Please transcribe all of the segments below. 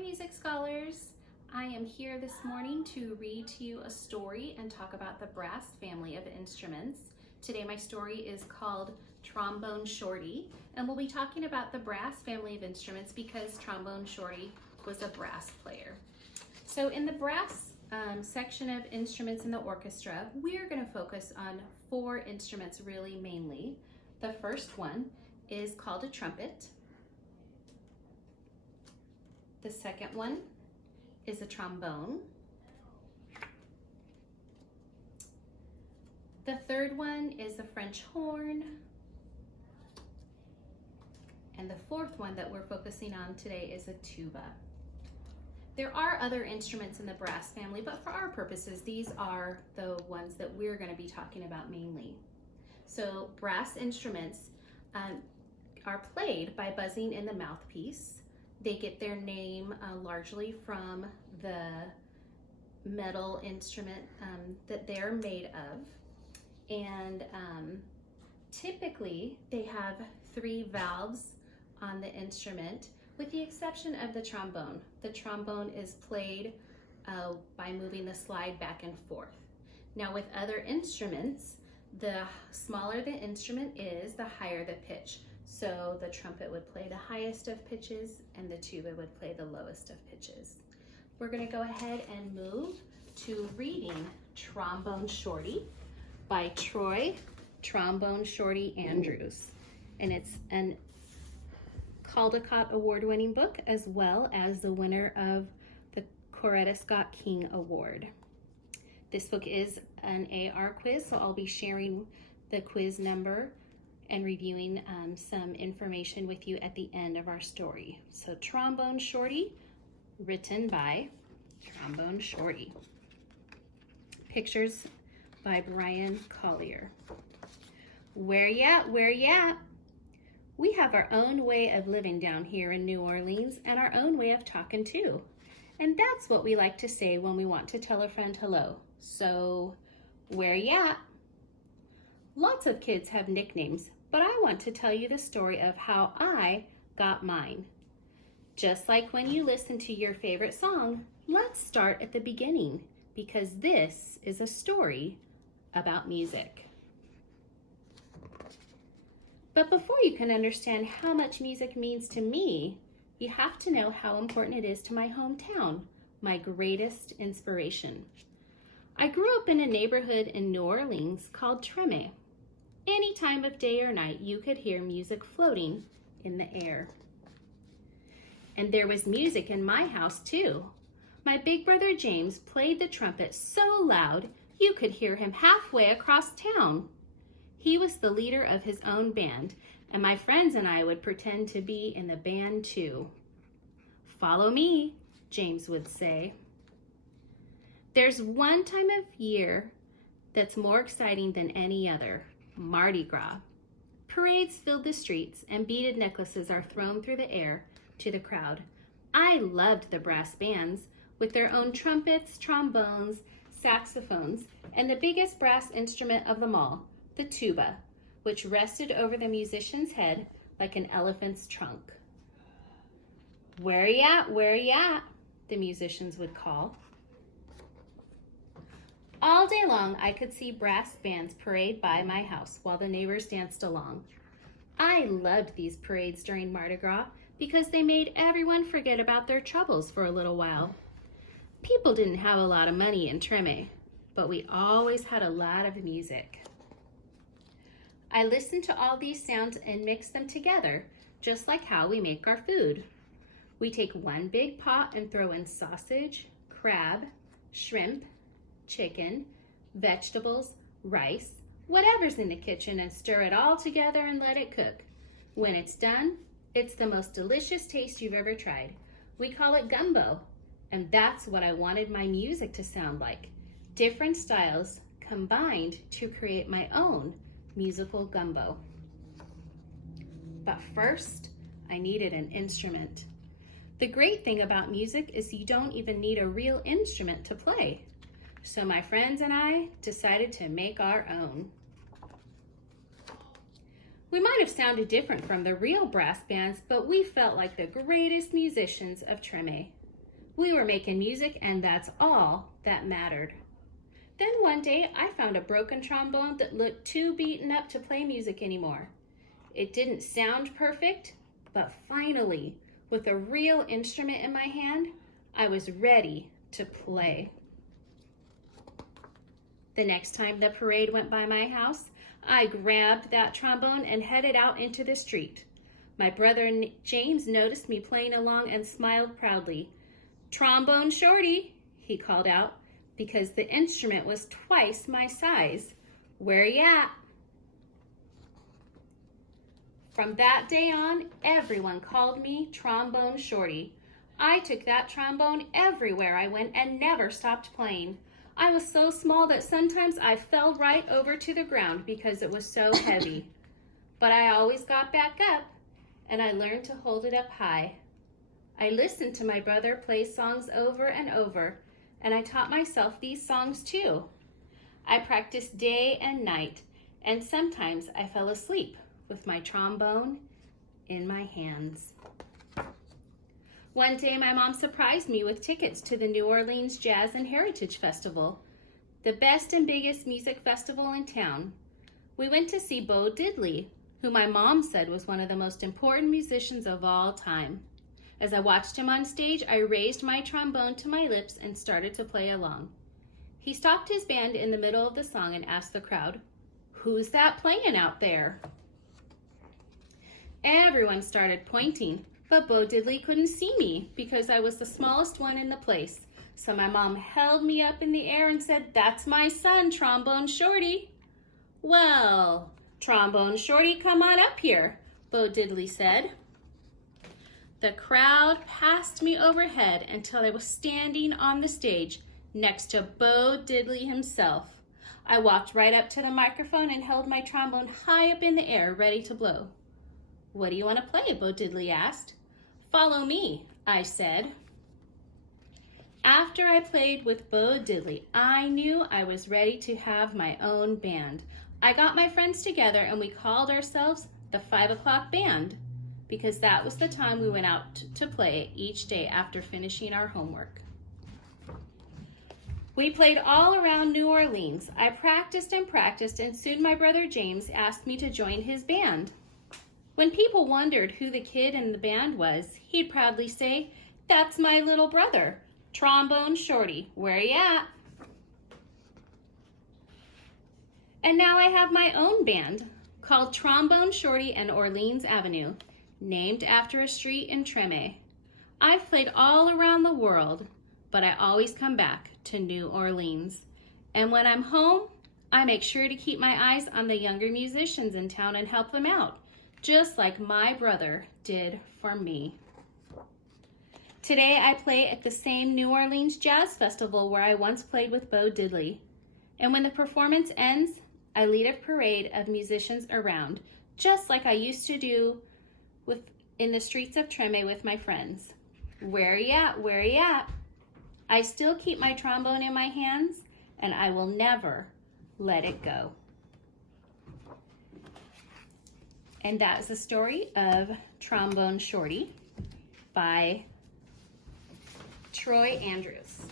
Hi music scholars! I am here this morning to read to you a story and talk about the brass family of instruments. Today my story is called Trombone Shorty, and we'll be talking about the brass family of instruments because Trombone Shorty was a brass player. So in the brass section of instruments in the orchestra, we're going to focus on 4 instruments really mainly. The first one is called a trumpet. The second one is a trombone. The third one is a French horn. And the fourth one that we're focusing on today is a tuba. There are other instruments in the brass family, but for our purposes, these are the ones that we're going to be talking about mainly. So brass instruments are played by buzzing in the mouthpiece. They get their name largely from the metal instrument that they're made of. And typically they have 3 valves on the instrument, with the exception of the trombone. The trombone is played by moving the slide back and forth. Now with other instruments, the smaller the instrument is, the higher the pitch. So the trumpet would play the highest of pitches and the tuba would play the lowest of pitches. We're going to go ahead and move to reading Trombone Shorty by Trombone Shorty Andrews. And it's an Caldecott Award-winning book, as well as the winner of the Coretta Scott King Award. This book is an AR quiz, so I'll be sharing the quiz number and reviewing some information with you at the end of our story. So Trombone Shorty, written by Trombone Shorty. Pictures by Brian Collier. Where ya? Where ya? We have our own way of living down here in New Orleans and our own way of talking too. And that's what we like to say when we want to tell a friend hello. So, where ya? Lots of kids have nicknames, but I want to tell you the story of how I got mine. Just like when you listen to your favorite song, let's start at the beginning, because this is a story about music. But before you can understand how much music means to me, you have to know how important it is to my hometown, my greatest inspiration. I grew up in a neighborhood in New Orleans called Treme. Any time of day or night, you could hear music floating in the air. And there was music in my house too. My big brother James played the trumpet so loud you could hear him halfway across town. He was the leader of his own band, and my friends and I would pretend to be in the band too. "Follow me," James would say. There's one time of year that's more exciting than any other: Mardi Gras. Parades filled the streets and beaded necklaces are thrown through the air to the crowd. I loved the brass bands with their own trumpets, trombones, saxophones, and the biggest brass instrument of them all, the tuba, which rested over the musician's head like an elephant's trunk. "Where ya? Where ya?" the musicians would call. All day long, I could see brass bands parade by my house while the neighbors danced along. I loved these parades during Mardi Gras because they made everyone forget about their troubles for a little while. People didn't have a lot of money in Treme, but we always had a lot of music. I listened to all these sounds and mixed them together, just like how we make our food. We take one big pot and throw in sausage, crab, shrimp, chicken, vegetables, rice, whatever's in the kitchen, and stir it all together and let it cook. When it's done, it's the most delicious taste you've ever tried. We call it gumbo, and that's what I wanted my music to sound like. Different styles combined to create my own musical gumbo. But first, I needed an instrument. The great thing about music is you don't even need a real instrument to play. So my friends and I decided to make our own. We might have sounded different from the real brass bands, but we felt like the greatest musicians of Treme. We were making music, and that's all that mattered. Then one day I found a broken trombone that looked too beaten up to play music anymore. It didn't sound perfect, but finally, with a real instrument in my hand, I was ready to play. The next time the parade went by my house, I grabbed that trombone and headed out into the street. My brother James noticed me playing along and smiled proudly. "Trombone Shorty," he called out, because the instrument was twice my size. "Where ya at?" From that day on, everyone called me Trombone Shorty. I took that trombone everywhere I went and never stopped playing. I was so small that sometimes I fell right over to the ground because it was so heavy. But I always got back up, and I learned to hold it up high. I listened to my brother play songs over and over, and I taught myself these songs too. I practiced day and night, and sometimes I fell asleep with my trombone in my hands. One day my mom surprised me with tickets to the New Orleans Jazz and Heritage Festival, the best and biggest music festival in town. We went to see Bo Diddley, who my mom said was one of the most important musicians of all time. As I watched him on stage, I raised my trombone to my lips and started to play along. He stopped his band in the middle of the song and asked the crowd, "Who's that playing out there?" Everyone started pointing, but Bo Diddley couldn't see me because I was the smallest one in the place. So my mom held me up in the air and said, "That's my son, Trombone Shorty." "Well, Trombone Shorty, come on up here," Bo Diddley said. The crowd passed me overhead until I was standing on the stage next to Bo Diddley himself. I walked right up to the microphone and held my trombone high up in the air, ready to blow. "What do you want to play?" Bo Diddley asked. "Follow me," I said. After I played with Bo Diddley, I knew I was ready to have my own band. I got my friends together and we called ourselves the 5 o'clock band because that was the time we went out to play each day after finishing our homework. We played all around New Orleans. I practiced and soon my brother James asked me to join his band. When people wondered who the kid in the band was, he'd proudly say, "That's my little brother, Trombone Shorty. Where ya at?" And now I have my own band called Trombone Shorty and Orleans Avenue, named after a street in Treme. I've played all around the world, but I always come back to New Orleans. And when I'm home, I make sure to keep my eyes on the younger musicians in town and help them out, just like my brother did for me. Today I play at the same New Orleans Jazz Festival where I once played with Bo Diddley. And when the performance ends, I lead a parade of musicians around, just like I used to do in the streets of Treme with my friends. "Where ya at? Where ya at?" I still keep my trombone in my hands, and I will never let it go. And that is the story of Trombone Shorty by Troy Andrews.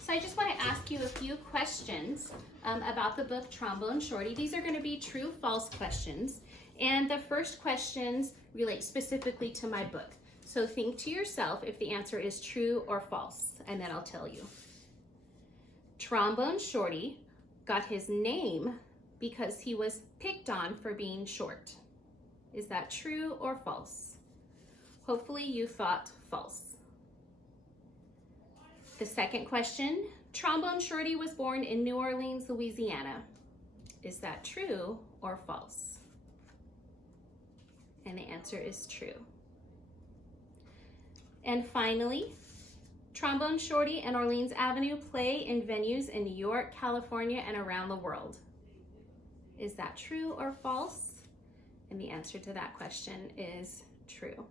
So I just want to ask you a few questions about the book Trombone Shorty. These are going to be true-false questions. And the first questions relate specifically to my book. So think to yourself if the answer is true or false, and then I'll tell you. Trombone Shorty got his name because he was picked on for being short. Is that true or false? Hopefully you thought false. The second question, Trombone Shorty was born in New Orleans, Louisiana. Is that true or false? And the answer is true. And finally, Trombone Shorty and Orleans Avenue play in venues in New York, California, and around the world. Is that true or false? And the answer to that question is true.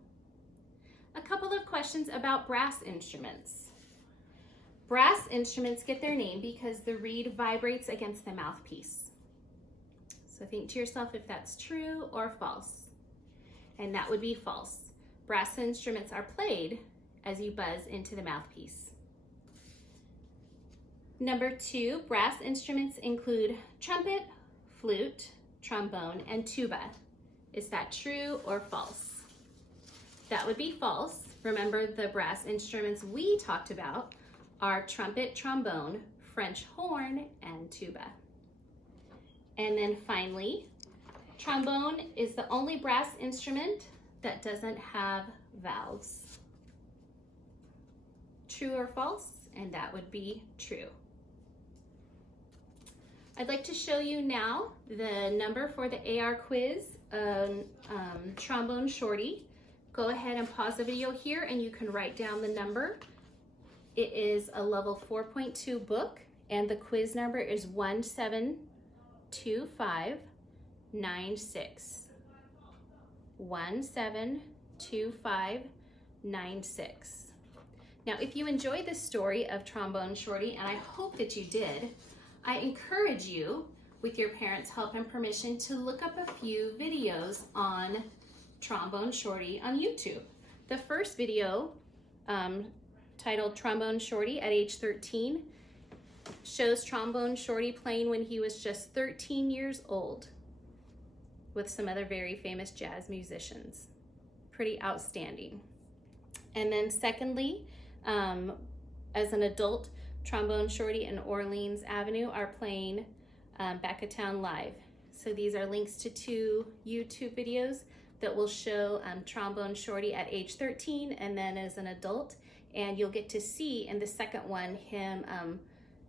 A couple of questions about brass instruments. Brass instruments get their name because the reed vibrates against the mouthpiece. So think to yourself if that's true or false. And that would be false. Brass instruments are played as you buzz into the mouthpiece. Number 2, brass instruments include trumpet, flute, trombone, and tuba. Is that true or false? That would be false. Remember, the brass instruments we talked about are trumpet, trombone, French horn, and tuba. And then finally, trombone is the only brass instrument that doesn't have valves. True or false? And that would be true. I'd like to show you now the number for the AR quiz on Trombone Shorty. Go ahead and pause the video here and you can write down the number. It is a level 4.2 book and the quiz number is 172596. 172596. Now, if you enjoyed this story of Trombone Shorty, and I hope that you did, I encourage you, with your parents' help and permission, to look up a few videos on Trombone Shorty on YouTube. The first video, titled Trombone Shorty at age 13, shows Trombone Shorty playing when he was just 13 years old with some other very famous jazz musicians. Pretty outstanding. And then secondly, as an adult, Trombone Shorty and Orleans Avenue are playing Back of Town live. So these are links to 2 YouTube videos that will show Trombone Shorty at age 13 and then as an adult. And you'll get to see in the second one him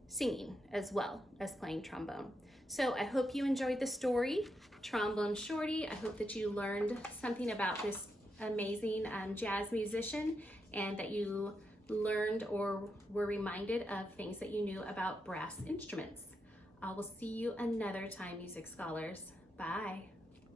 singing as well as playing trombone. So I hope you enjoyed the story, Trombone Shorty. I hope that you learned something about this amazing jazz musician and that you learned or were reminded of things that you knew about brass instruments. I will see you another time, music scholars. Bye.